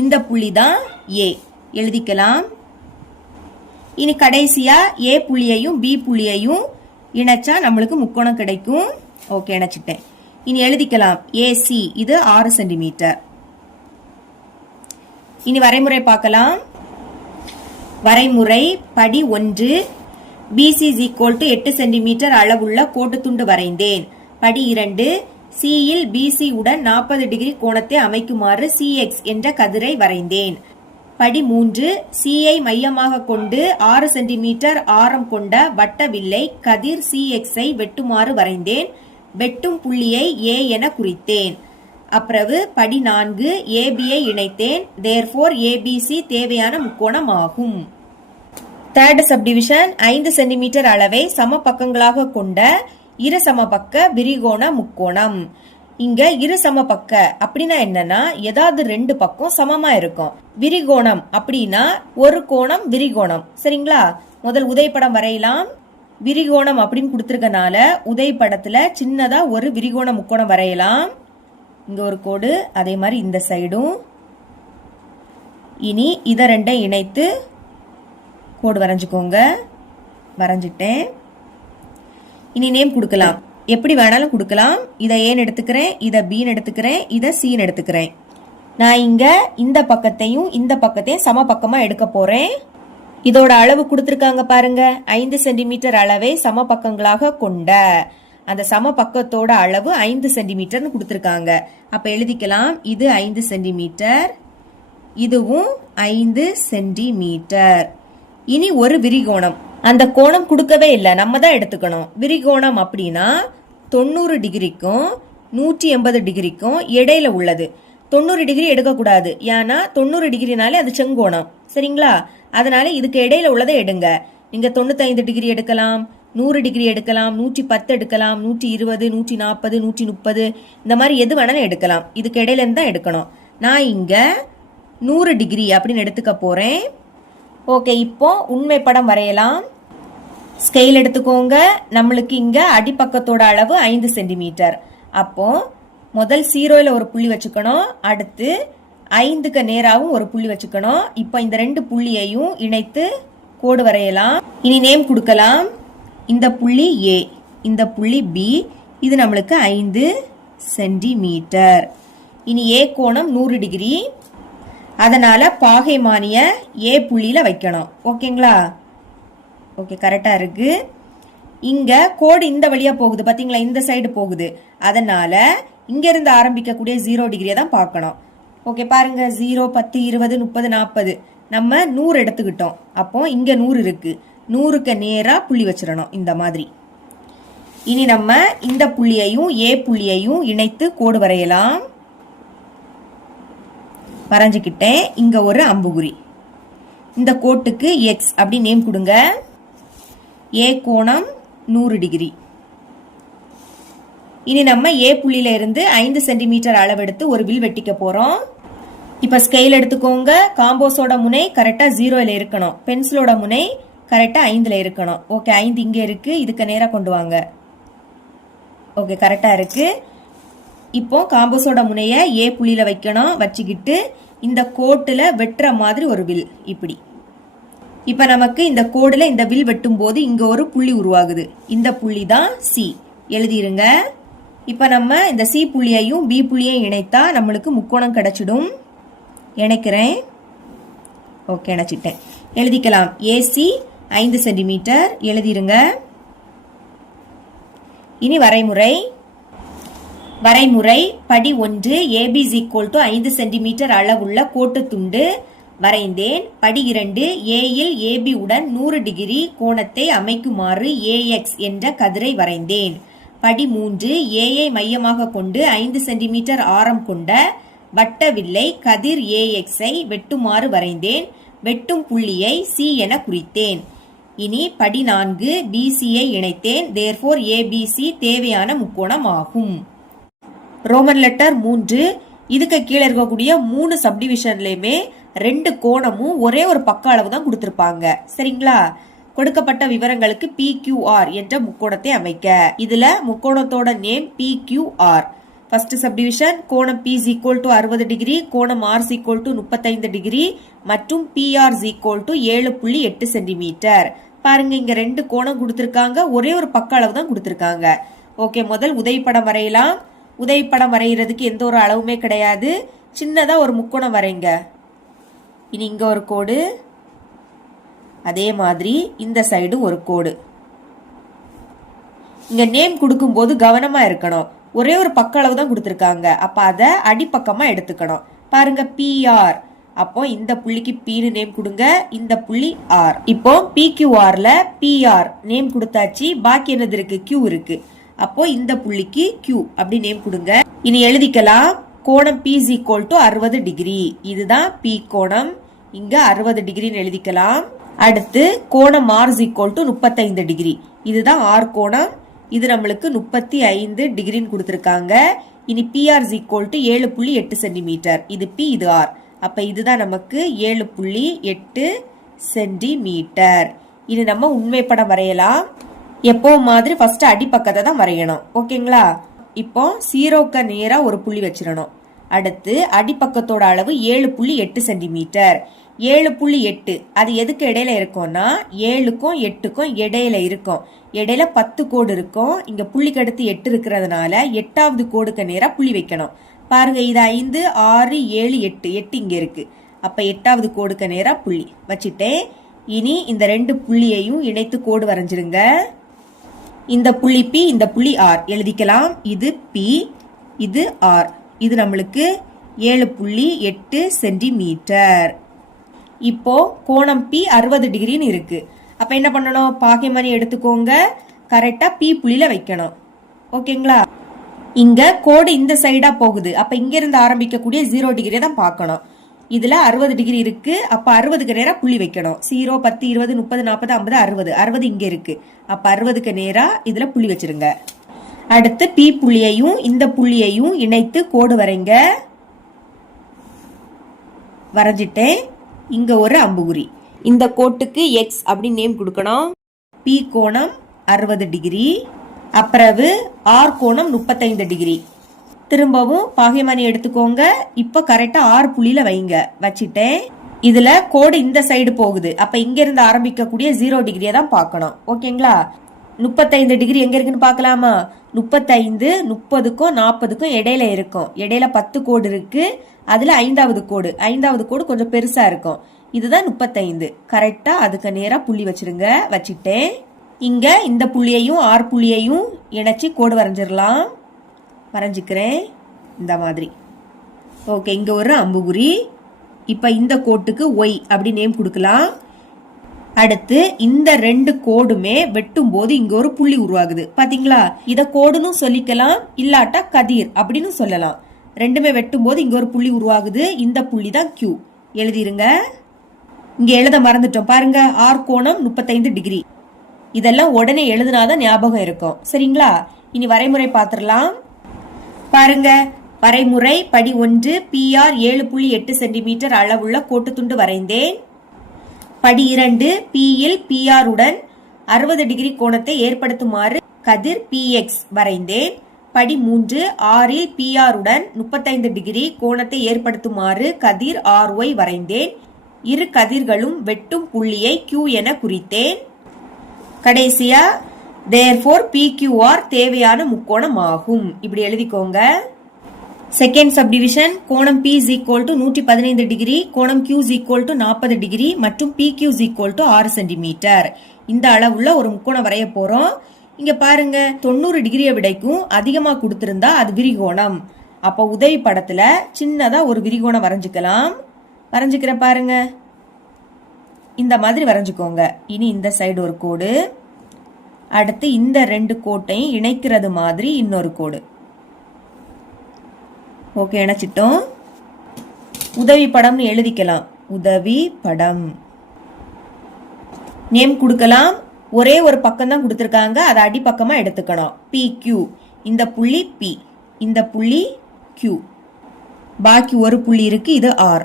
இந்த புள்ளி தான் ஏ. எழுதிக்கலாம். இனி கடைசியா ஏ புள்ளியையும் பி புள்ளியையும் இணைச்சா நம்மளுக்கு முக்கோணம் கிடைக்கும். ஓகே, இணைச்சிட்டேன். இனி எழுதிக்கலாம். ஏசி இது 6 சென்டிமீட்டர். இனி வரைமுறை பார்க்கலாம். வரைமுறை படி 1, பிசி = 8 சென்டிமீட்டர் அளவுள்ள கோட்டு துண்டு வரைந்தேன். படி 2, சியில் பிசி உடன் 40 டிகிரி கோணத்தை அமைக்குமாறு சிஎக்ஸ் என்ற கதிரை வரைந்தேன். படி 3, சியை மையமாக கொண்டு 6 சென்டிமீட்டர் ஆரம் கொண்ட வட்ட வில்லை கதிர் சிஎக்ஸை வெட்டுமாறு வரைந்தேன். வெட்டும் புள்ளியை ஏ என குறித்தேன். அப்புறம் படி 4, ஏபியை இணைத்தேன். தேர்ஃபோர் ஏபிசி தேவையான முக்கோணம் ஆகும். தேர்ட் சப்டிவிஷன் 5 சென்டிமீட்டர் அளவை சம பக்கங்களாக கொண்ட இரு சமபக்க விரிகோண முக்கோணம். இங்க இரு சமபக்க அப்படின்னா என்னன்னா ஏதாவது ரெண்டு பக்கம் சமமா இருக்கும். விரிகோணம் அப்படின்னா ஒரு கோணம் விரிகோணம். சரிங்களா? முதல் உதைப்படம் வரையலாம். விரிகோணம் அப்படின்னு கொடுத்திருக்கனால உதைப்படத்துல சின்னதா ஒரு விரிகோண முக்கோணம் வரையலாம். இங்க ஒரு கோடு, அதே மாதிரி இந்த சைடும். இனி இதை ரெண்டை இணைத்து கோடு வரைஞ்சுக்கோங்க. வரைஞ்சிட்டேன். இனி நேம் கொடுக்கலாம். எப்படி வேணாலும் கொடுக்கலாம். இதை ஏன்னு எடுத்துக்கிறேன், இதை பின்னு எடுத்துக்கிறேன், இதை சின்னு எடுத்துக்கிறேன். நான் இங்க இந்த பக்கத்தையும் இந்த பக்கத்தையும் சம பக்கமா எடுக்க போறேன். இதோட அளவு கொடுத்திருக்காங்க பாருங்க. 5 சென்டிமீட்டர் அளவை சம பக்கங்களாக கொண்ட அந்த சம பக்கத்தோட அளவு 5 சென்டிமீட்டர்னு கொடுத்திருக்காங்க. அப்ப எழுதிக்கலாம். இது 5 சென்டிமீட்டர், இதுவும் 5 சென்டிமீட்டர். இனி ஒரு விரிகோணம். அந்த கோணம் கொடுக்கவே இல்லை, நம்ம தான் எடுத்துக்கணும். விரிகோணம் அப்படின்னா 90 டிகிரிக்கும் 180 டிகிரிக்கும் இடையில உள்ளது. 90 டிகிரி எடுக்கக்கூடாது, ஏன்னா 90 டிகிரினாலே அது செங்கோணம். சரிங்களா? அதனால இதுக்கு இடையில உள்ளதை எடுங்க. நீங்க 95 டிகிரி எடுக்கலாம், 100 டிகிரி எடுக்கலாம், 110 எடுக்கலாம், 120, 140, 130 இந்த மாதிரி எது வேணாலும் எடுக்கலாம். இதுக்கு இடையில இருந்து தான் எடுக்கணும். நான் இங்க 100 டிகிரி அப்படின்னு எடுத்துக்க போறேன். ஓகே, இப்போ உண்மை படம் வரையலாம். ஸ்கேல் எடுத்துக்கோங்க. நம்மளுக்கு இங்க அடிப்பக்கத்தோட அளவு 5 சென்டிமீட்டர். அப்போ முதல் 0ல ஒரு புள்ளி வச்சுக்கணும், அடுத்து 5க்கு நேராவும் ஒரு புள்ளி வச்சுக்கணும். இப்போ இந்த ரெண்டு புள்ளியையும் இணைத்து கோடு வரையலாம். இனி நேம் கொடுக்கலாம். இந்த புள்ளி ஏ, இந்த புள்ளி பி. இது நம்மளுக்கு 5 சென்டிமீட்டர். இனி ஏ கோணம் 100 டிகிரி. அதனால பாகைமானிய ஏ புள்ளியில வைக்கணும். ஓகேங்களா? ஓகே, கரெக்டா இருக்கு. இங்க கோடு இந்த வழியா போகுது பாத்தீங்களா, இந்த சைடு போகுது. அதனால இங்க இருந்து ஆரம்பிக்கக்கூடிய 0 டிகிரியை தான் பார்க்கணும். ஓகே பாருங்க, 0, 10, 20, 30, 40 நம்ம 100 எடுத்துக்கிட்டோம். அப்போ இங்க 100 இருக்கு. 100க்கு நேரா புள்ளி வச்சிடணும் இந்த மாதிரி. இனி நம்ம இந்த புள்ளியையும் ஏ புள்ளியையும் இணைத்து கோடு வரையலாம். வரைஞ்சுக்கிட்டேன். இங்க ஒரு அம்புகுறி. இந்த கோட்டுக்கு எக்ஸ் அப்படி நேம் கொடுங்க. ஏ கோணம் 100 டிகிரி. இனி நம்ம ஏ புள்ளியில இருந்து 5 சென்டிமீட்டர் அளவெடுத்து ஒரு வில் வெட்டிக்க போறோம். இப்ப ஸ்கேல் எடுத்துக்கோங்க. காம்போஸோட முனை கரெக்டா 0ல இருக்கணும், பென்சிலோட முனை கரெக்டா 5ல இருக்கணும். ஓகே, 5 இங்க இருக்கு, இதுக்கு நேரா கொண்டு வாங்க. ஓகே, கரெக்டா இருக்கு. இப்போ காம்போஸோட முனைய ஏ புள்ளியில வைக்கணும். வச்சுக்கிட்டு இந்த கோட்டுல வெட்டுற மாதிரி ஒரு வில் இப்படி. இப்ப நமக்கு இந்த கோடுல இந்த வில் வெட்டும் போது இங்க ஒரு புள்ளி உருவாகுது. இந்த புள்ளி தான் சி. எழுதிருங்க. இப்ப நம்ம இந்த சி புள்ளியையும் பி புள்ளியையும் இணைத்தா நம்மளுக்கு முக்கோணம் கிடைச்சிடும். இணைக்கிறேன். ஓகே, இணைச்சிட்டேன். எழுதிக்கலாம். AC 5 centimetre. எழுதிருங்க. இனி வரைமுறை. வரைமுறை படி 1. AB = 5 சென்டிமீட்டர் அளவுள்ள கோட்டு துண்டு வரைந்தேன். படி 2. ஏயில் AB உடன் 100 டிகிரி கோணத்தை அமைக்குமாறு AX என்ற கதிரை வரைந்தேன். படி 3. ஏயை மையமாக கொண்டு 5 சென்டிமீட்டர் ஆரம் கொண்ட வட்ட வில்லை கதிர் AXஐ வெட்டுமாறு வரைந்தேன். வெட்டும் புள்ளியை C என குறித்தேன். இனி படி 4. BCஐ இணைத்தேன். therefore ABC தேவையான முக்கோணம் ஆகும். Roman letter 3. இதுக்கு கீழே இருக்கக்கூடிய 3 சப்டிவிஷன்லயுமே 2 கோணமும் ஒரே ஒரு பக்க அளவு தான் கொடுத்திருப்பாங்க. சரிங்களா? கொடுக்கப்பட்ட விவரங்களுக்கு PQR என்ற முக்கோணத்தை அமைக்க. இதுல முக்கோணத்தோட நேம் PQR. ஃபர்ஸ்ட் சப்டிவிஷன் கோணம் P = 60 டிகிரி, கோணம் R = 35 டிகிரி மற்றும் PR = 7.8 சென்டிமீட்டர். பாருங்க, இங்க 2 கோணம் கொடுத்திருக்காங்க, ஒரே ஒரு பக்க அளவு தான் கொடுத்திருக்காங்க. ஓகே, முதல் உதவிப்படம் வரையலாம். உதவிப்படம் வரைகிறதுக்கு எந்த ஒரு அளவுமே கிடையாது. சின்னதா ஒரு முக்கோணம் வரைங்க. இனி இங்க ஒரு கோடு, அதே மாதிரி இந்த சைடு ஒரு கோடு. இங்க நேம் கொடுக்கும் போது கவனமா இருக்கணும். ஒரே ஒரு பக்க அளவு தான் கொடுத்திருக்காங்க. அப்ப அத அடிப்பக்கமா எடுத்துக்கணும். பாருங்க, PR. அப்போ இந்த புள்ளிக்கு P நேம் கொடுங்க, இந்த புள்ளி R. இப்போ PQRல PR நேம் கொடுத்தாச்சு. பாக்கி என்னது இருக்கு? Q இருக்கு. அப்போ இந்த புள்ளிக்கு Q அப்படி நேம் கொடுங்க. இனி எழுதிக்கலாம். கோணம் P = 60 டிகிரி. இதுதான் P கோணம். இங்க 60 டிகிரின்னு எழுதிக்கலாம். அடுத்து கோணம் R is equal to 35 degree. இதுதான் R கோணம். இது நம்மளுக்கு 35 டிகிரின்னு கொடுத்திருக்காங்க. இனி PR is equal to 7.8 centimetre. இது P, இது R. அப்ப இதுதான் நமக்கு 7.8 சென்டிமீட்டர். இனி நம்ம உண்மை படம் வரையலாம். எப்போ மாதிரி ஃபர்ஸ்ட் அடிப்பக்கத்தை தான் வரையணும். ஓகேங்களா? இப்போ 0க்கு நேரா ஒரு புள்ளி வச்சிடணும். அடுத்து அடிப்பக்கத்தோட அளவு 7.8 சென்டிமீட்டர். 7.8 அது எதுக்கு இடையில இருக்கும்னா 7க்கும் 8க்கும் இடையில இருக்கும். இடையில 10 கோடு இருக்கும். இங்க புள்ளிக்கு அடுத்து 8 இருக்கிறதுனால 8வது கோடுக்கு நேரா புள்ளி வைக்கணும். பாருங்க, இது 5, 6, 7, 8. 8 இங்க இருக்கு. அப்ப 8வது கோடுக்கு நேரா புள்ளி வச்சிட்டேன். இனி இந்த ரெண்டு புள்ளியையும் இணைத்து கோடு வரைஞ்சிருங்க. இந்த புள்ளி P, இந்த புள்ளி R எழுதிக்கலாம். இது P, இது R. இது நம்மளுக்கு 7.8 சென்டிமீட்டர். இப்போ கோணம் P 60 டிகிரின்னு இருக்கு. அப்ப என்ன பண்ணணும்? பாகைமணி எடுத்துக்கோங்க. கரெக்டா P புள்ளியில வைக்கணும். ஓகேங்களா? இங்க கோடு இந்த சைடா போகுது. அப்ப இங்க இருந்து ஆரம்பிக்கக்கூடிய 0 டிகிரி தான் பார்க்கணும். இதுல 60 டிகிரி இருக்கு. அப்ப 60க்கு நேரா புள்ளி வைக்கணும். 0, 10, 20, 30, 40, 50, 60. 60 இங்க இருக்கு. அப்ப 60க்கு நேரா இதுல புள்ளி வச்சிருங்க. அடுத்து P புள்ளியையும் இந்த புள்ளியையும் இணைத்து கோடு வரைங்க. வரைஞ்சிட்டேன். இங்க ஒரு அம்புகுறி. இந்த கோட்டுக்கு X அப்படின்னு நேம் கொடுக்கணும். P கோணம் 60 டிகிரி. அப்புறவு R கோணம் 35 டிகிரி. திரும்பவும் பாகைமணி எடுத்துக்கோங்க. இப்ப கரெக்டா R புள்ளியில வைங்க. வச்சிட்டேன். இதுல கோடு இந்த சைடு போகுது. அப்ப இங்க இருந்து ஆரம்பிக்கக்கூடிய 0 டிகிரியை தான் பார்க்கணும். ஓகேங்களா? 35 டிகிரி எங்க இருக்குன்னு பார்க்கலாமா? 35 30க்கும் 40க்கும் இடையில இருக்கும். இடையில 10 கோடு இருக்கு. அதுல 5வது கோடு கொஞ்சம் பெருசா இருக்கும். இதுதான் 35. கரெக்டா அதுக்கு நேரா புள்ளி வச்சிருங்க. வச்சிட்டேன். இங்க இந்த புள்ளியையும் R புள்ளியையும் இணைச்சி கோடு வரைஞ்சிடலாம். வரைஞ்சிக்கிறேன் இந்த மாதிரி. ஓகே, இங்க ஒரு அம்புகுறி. இப்ப இந்த கோட்டுக்கு Y அப்படி நேம் கொடுக்கலாம். அடுத்து இந்த ரெண்டு கோடுமே வெட்டும் போது இங்க ஒரு புள்ளி உருவாகுது. பாத்தீங்களா? இத கோடுன்னு சொல்லிக்கலாம், இல்லாட்டா கதிர் அப்படின்னு சொல்லலாம். ரெண்டுமே வெட்டும் போது இங்க ஒரு புள்ளி உருவாகுது. இந்த புள்ளி தான் Q. எழுதிருங்க. இங்க எழுத மறந்துட்டோம். பாருங்க, R கோணம் 35 டிகிரி. இதெல்லாம் உடனே எழுதுனாதான் ஞாபகம் இருக்கும். சரிங்களா? இனி வரைமுறை பார்த்துடலாம். பாருங்க, வரைமுறை படி 1. PR 7.8 சென்டிமீட்டர் அளவுள்ள கோட்டு துண்டு வரைந்தேன். படி 2. P இல் PR உடன் 60 டிகிரி கோணத்தை ஏற்படுத்துமாறு கதிர் PX வரைந்தேன். படி 3. R இல் PR உடன் 35 டிகிரி கோணத்தை ஏற்படுத்துமாறு கதிர் RY வரைந்தேன். இரு கதிர்களும் வெட்டும் புள்ளியை Q என குறித்தேன். கடைசியா therefore PQR தேவையான முக்கோணம் ஆகும். இப்படி எழுதிக்கோங்க. செகண்ட் சப்டிவிஷன், கோணம் P is equal to 115 degree, கோணம் Q is equal to 40 degree மற்றும் PQ is equal to 6 centimetre. இந்த அளவுள்ள ஒரு முக்கோணம் வரைய போறோம். இங்க பாருங்க, 90 டிகிரியை விடைக்கும் அதிகமா கொடுத்திருந்தா அது விரிகோணம். அப்ப உதவி படத்துல சின்னதா ஒரு விரிகோணம் வரைஞ்சுக்கலாம். வரைஞ்சுக்கிற பாருங்க, இந்த மாதிரி வரைஞ்சுக்கோங்க. இனி இந்த சைடு ஒரு கோடு. அடுத்து இந்த ரெண்டு கோட்டையும் இணைக்கிறது மாதிரி இன்னொரு கோடு. ஓகே, இணைச்சிட்டோம். உதவி படம்னு எழுதிக்கலாம். உதவி படம் நேம் கொடுக்கலாம். ஒரே ஒரு பக்கம் தான் கொடுத்திருக்காங்க. அதை அடிப்பக்கமா எடுத்துக்கணும். PQ, இந்த புள்ளி P, இந்த புள்ளி Q, பாக்கி ஒரு புள்ளி இருக்கு. இது R.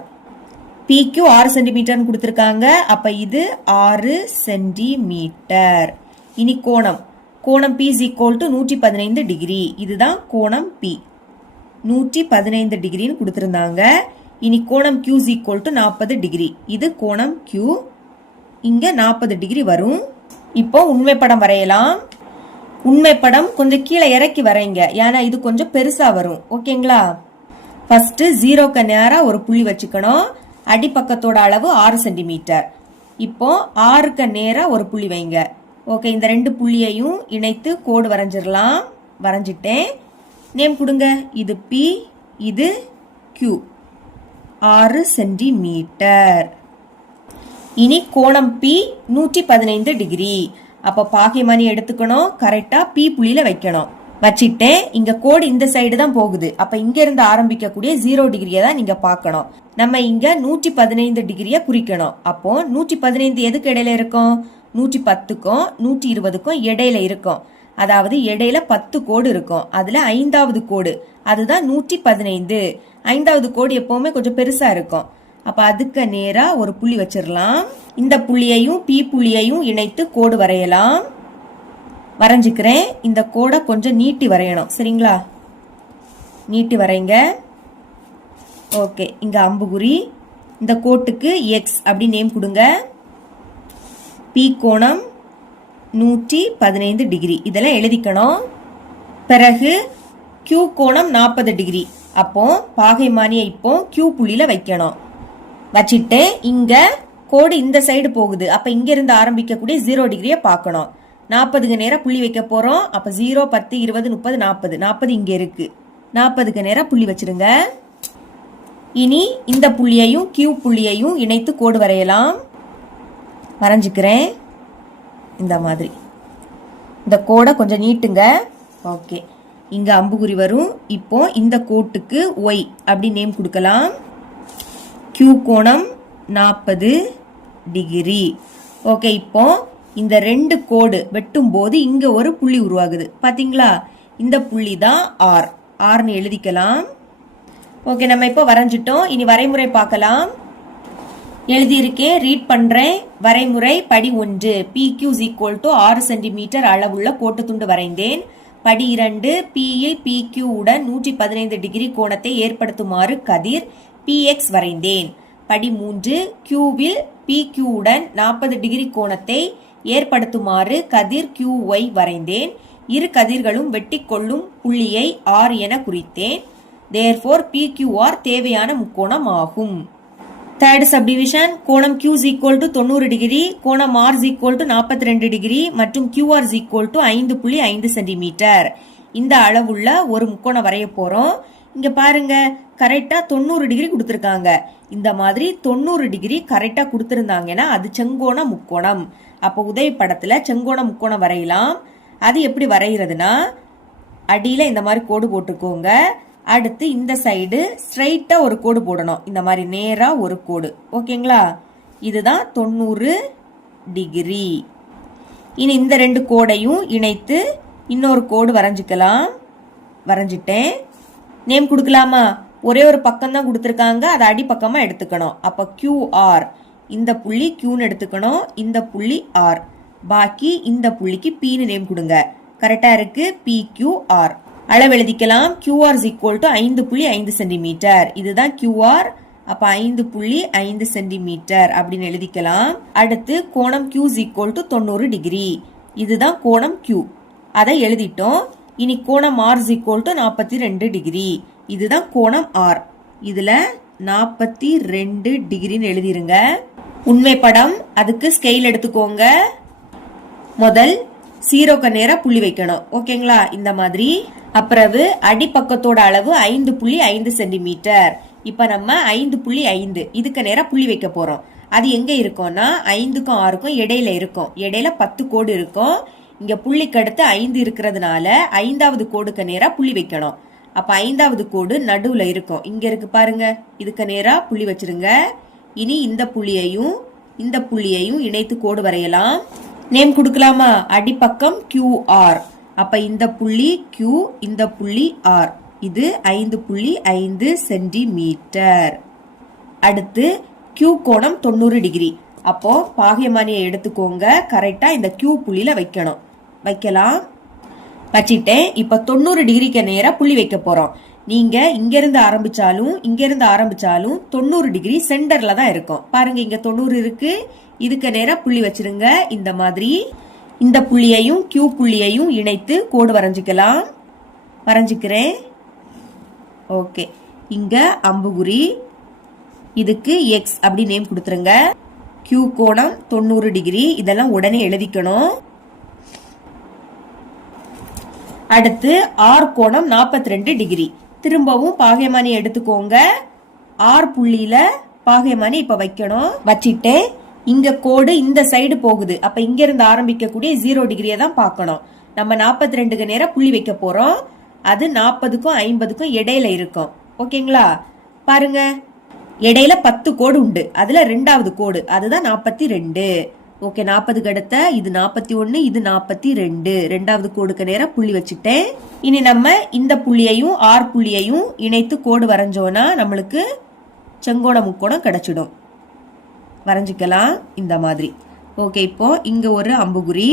PQ 6 சென்டிமீட்டர் கொடுத்திருக்காங்க. அப்ப இது 6 சென்டிமீட்டர். இனி கோணம் P is equal to 115 degree. இதுதான் கோணம் P. 115 டிகிரின்னு கொடுத்திருந்தாங்க. இனி கோணம் Q is equal to 40 degree. இது கோணம் Q. இங்க 40 டிகிரி வரும். இப்போ உண்மை படம் வரையலாம். உண்மை படம் கொஞ்சம் கீழே இறக்கி வரைங்க. ஏன்னா இது கொஞ்சம் பெருசா வரும். ஓகேங்களா? ஃபர்ஸ்ட் 0க்கு நேரா ஒரு புள்ளி வச்சுக்கணும். அடிப்பக்கத்தோட அளவு 6 சென்டிமீட்டர். இப்போ 6க்கு நேரா ஒரு புள்ளி வைங்க. ஓகே, இந்த ரெண்டு புள்ளியையும் இணைத்து கோடு வரைஞ்சிடலாம். வரைஞ்சிட்டேன். நேம் கொடுங்க. இது P, இது Q. 6 சென்டிமீட்டர். இனி கோணம் P 115 டிகிரி. அப்ப பாகைமணி எடுத்துக்கணும். கரெக்டா P புள்ளியில வைக்கணும். வச்சிட்டேன். இங்க கோடு இந்த சைடு தான் போகுது. அப்ப இங்க இருந்து ஆரம்பிக்கக்கூடிய 0 டிகிரியை தான் நீங்க பார்க்கணும். நம்ம இங்க 115 டிகிரியை குறிக்கணும். அப்போ 115 எதுக்கு இடையில இருக்கும்? 110க்கும் 120க்கும் இடையில இருக்கும். அதாவது இடையில 10 கோடு இருக்கும். அதுல 5வது கோடு அதுதான் 115. 5வது கோடு எப்பவுமே கொஞ்சம் பெருசா இருக்கும். அப்ப அதுக்கு நேரா ஒரு புள்ளி வச்சிடலாம். இந்த புள்ளியையும் பி புள்ளியையும் இணைத்து கோடு வரையலாம். வரைஞ்சுக்கிறேன். இந்த கோடை கொஞ்சம் நீட்டி வரையணும். சரிங்களா? நீட்டி வரைங்க. ஓகே. இங்க அம்புகுறி. இந்த கோட்டுக்கு எக்ஸ் அப்படி நேம் கொடுங்க. பி கோணம் 115 டிகிரி இதெல்லாம் எழுதிக்கணும். பிறகு கியூ கோணம் 40 டிகிரி. அப்போ பாகைமானியை இப்போ கியூ புள்ளியில வைக்கணும். வச்சிட்டு இங்க கோடு இந்த சைடு போகுது. அப்ப இங்க இருந்து ஆரம்பிக்கக்கூடிய 0 டிகிரியை பார்க்கணும். 40க்கு நேரம் புள்ளி வைக்க போறோம். அப்ப 0, 10, 20, 30, 40. 40 இங்க இருக்கு. 40க்கு நேரம் புள்ளி வச்சிருங்க. இனி இந்த புள்ளியையும் கியூ புள்ளியையும் இணைத்து கோடு வரையலாம். வரைஞ்சுக்கிறேன். இந்த மாதிரி இந்த கோடை கொஞ்சம் நீட்டுங்க. ஓகே. இங்க அம்புகுறி வரும். இப்போ இந்த கோட்டுக்கு ஒய் அப்படி நேம் கொடுக்கலாம். கியூ கோணம் 40 டிகிரி. ஓகே. இப்போ இந்த 2 கோடு வெட்டும் போது இங்க ஒரு புள்ளி உருவாகுது. பாத்தீங்களா? இந்த புள்ளி தான் ஆர். ஆர்னு எழுதிக்கலாம். ஓகே. நம்ம இப்போ வரைஞ்சிட்டோம். இனி வரைமுறை பார்க்கலாம். எழுதியிருக்கேன். ரீட் பண்றேன். வரைமுறை படி 1. PQ = 6 சென்டிமீட்டர் அளவுள்ள கோட்டு துண்டு வரைந்தேன். படி 2. P PQ உடன் 115 டிகிரி கோணத்தை ஏற்படுத்துமாறு கதிர் PX வரைந்தேன். படி 3. Qவில் PQ உடன் 40 டிகிரி கோணத்தை ஏற்படுத்துமாறு கதிர் QY வரைந்தேன். இரு கதிர்களும் வெட்டிக்கொள்ளும் புள்ளியை R என குறித்தேன். Therefore PQR தேவையான முக்கோணம் ஆகும். Third subdivision. கோணம் Q = 90 டிகிரி, கோணம் R = 42 டிகிரி மற்றும் QR = 5.5 சென்டிமீட்டர். இந்த அளவுள்ள ஒரு முக்கோணம் வரைய போறோம். இங்க பாருங்க, கரெக்டா 90 டிகிரி கொடுத்திருக்காங்க. இந்த மாதிரி 90 டிகிரி கரெக்டா கொடுத்திருந்தாங்கன்னா அது செங்கோண முக்கோணம். அப்போ உதவி படத்துல செங்கோண முக்கோணம் வரையலாம். அது எப்படி வரைகிறதுனா, அடியில இந்த மாதிரி கோடு போட்டுக்கோங்க. அடுத்து இந்த சைடு ஸ்ட்ரைட்டா ஒரு கோடு போடணும். இந்த மாதிரி நேரா ஒரு கோடு. ஓகேங்களா? இதுதான் 90 டிகிரி. இனி இந்த 2 கோடையும் இணைத்து இன்னொரு கோடு வரைஞ்சிக்கலாம். வரைஞ்சிட்டேன். நேம் கொடுக்கலாமா? ஒரே ஒரு பக்கம் தான் கொடுத்துருக்காங்க. அதை அடிப்பக்கமா எடுத்துக்கணும். அப்ப QR இந்த புள்ளி Qன்னு எடுத்துக்கணும். இந்த புள்ளி R. பாக்கி இந்த புள்ளிக்கு Pன்னு நேம் கொடுங்க. கரெக்டா இருக்கு. PQR. அளவு எழுதிக்கலாம். QR = 5.5 centimetre. இதுதான் QR. அப்ப 5.5 சென்டிமீட்டர் அப்படின்னு எழுதிக்கலாம். அடுத்து கோணம் Q = 90 டிகிரி. இதுதான் கோணம் Q. அதை எழுதிட்டோம். இனி கோணம் R = 42 டிகிரி. இதுதான் கோணம் R. இதுல 42 டிகிரின்னு எழுதிருங்க. உண்மை படம். அதுக்கு ஸ்கேல் எடுத்துக்கோங்க. முதல் 0க்கு நேரா புள்ளி வைக்கணும். ஓகேங்களா? இந்த மாதிரி. அப்புறவு அடிப்பக்கத்தோட அளவு 5.5 சென்டிமீட்டர். இப்ப நம்ம 5.5 இதுக்கு நேரா புள்ளி வைக்க போறோம். அது எங்க இருக்கும்னா 5க்கும் 6க்கும் இடையில இருக்கும். இடையில 10 கோடு இருக்கும். இங்க புள்ளிக்கு அடுத்து 5 இருக்கிறதுனால 5வது கோடுக்கு நேரா புள்ளி வைக்கணும். அப்ப 5வது கோடு நடுவுல இருக்கும். இங்க இருக்கு பாருங்க. இதுக்கு நேரா புள்ளி வச்சிருங்க. இனி இந்த புள்ளியையும் இணைத்து கோடு வரையலாம். நேம் கொடுக்கலாமா? அடிப்பக்கம் QR. அப்ப இந்த புள்ளி Q, இந்த புள்ளி R. இது 5.5 சென்டிமீட்டர். அடுத்து Q கோணம் 90 டிகிரி. அப்போ பாகைமானியை எடுத்துக்கோங்க. கரெக்டா இந்த Q புள்ளியில வைக்கணும். வைக்கலாம். வச்சிட்டேன். இப்ப 90 டிகிரிக்கு நேரா புள்ளி வைக்க போறோம். நீங்க இங்க இருந்து ஆரம்பிச்சாலும் 90 டிகிரி சென்டர்ல தான் இருக்கும். பாருங்க, இங்க 90 இருக்கு. இதுக்கு நேரா புள்ளி வச்சிருங்க. இந்த மாதிரி இந்த புள்ளியையும் Q புள்ளியையும் இணைத்து கோடு வரைஞ்சிக்கலாம். வரைஞ்சிக்கிறேன். ஓகே. இங்க அம்புகுறி. இதுக்கு X அப்படி நேம் கொடுத்துருங்க. Q கோணம் 90 டிகிரி. இதெல்லாம் உடனே எழுதிக்கணும். அடுத்து R கோணம் 42 டிகிரி. திரும்பவும் பாகைமானி எடுத்துக்கோங்க. R புள்ளியில பாகைமானி இப்ப வைக்கணும். வச்சிட்டு இங்க கோடு இந்த சைடு போகுது. அப்ப இங்க இருந்து ஆரம்பிக்கக்கூடிய 0 டிகிரியை தான் பார்க்கணும். நம்ம 42க்கு நேரம் புள்ளி வைக்க போறோம். அது 40க்கும் 50க்கும் இடையில இருக்கும். ஓகேங்களா? பாருங்க, இடையில 10 கோடு உண்டு. அதுல 2வது கோடு அதுதான் 42. ஓகே, 40க்கு அடுத்த இது 41, இது 42. 2வது கோடுக்கு நேரம் புள்ளி வச்சுட்டேன். இனி நம்ம இந்த புள்ளியையும் ஆர் புள்ளியையும் இணைத்து கோடு வரைஞ்சோம்னா நம்மளுக்கு செங்கோண முக்கோணம் கிடைச்சிடும். வரைஞ்சிக்கலாம் இந்த மாதிரி. ஓகே, இப்போ இங்க ஒரு அம்புகுறி,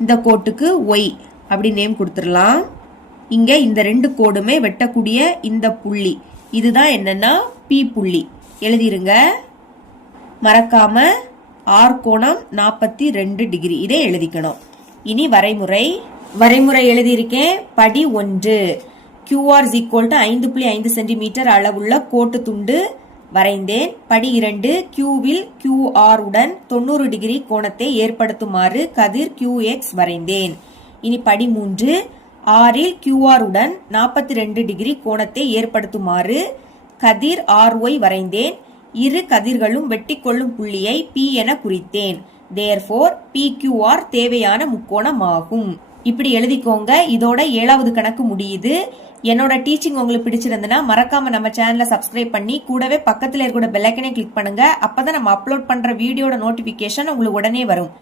இந்த கோட்டுக்கு ஒய் அப்படி நேம் கொடுத்துடலாம். இங்க இந்த 2 கோடுமே வெட்டக்கூடிய இந்த புள்ளி இதுதான் என்னன்னா பி புள்ளி. எழுதிருங்க. மறக்காம ஆர் கோணம் 42 டிகிரி இதை எழுதிக்கணும். இனி வரைமுறை எழுதியிருக்கேன். படி 1, QR = 5.5 சென்டிமீட்டர் அளவுள்ள கோட்டு துண்டு வரைந்தேன். படி 2, கியூவில் QR உடன் 90 டிகிரி கோணத்தை ஏற்படுத்துமாறு கதிர் QX வரைந்தேன். இனி படி 3, ஆரில் QR உடன் 42 டிகிரி கோணத்தை ஏற்படுத்துமாறு கதிர் RY வரைந்தேன். இரு கதிர்களும் வெட்டிக்கொள்ளும் புள்ளியை P என குறித்தேன். Therefore PQR தேவையான முக்கோணமாகும். இப்படி எழுதிக்கோங்க. இதோட 7வது கணக்கு முடியுது. என்னோட டீச்சிங் உங்களுக்கு பிடிச்சிருந்ததுன்னா மறக்காம நம்ம சேனலை சப்ஸ்கிரைப் பண்ணி கூடவே பக்கத்துல இருக்கிற பெல் ஐக்கனை கிளிக் பண்ணுங்க. அப்பதான் நம்ம அப்லோட் பண்ற வீடியோட நோட்டிபிகேஷன் உங்களுக்கு உடனே வரும்.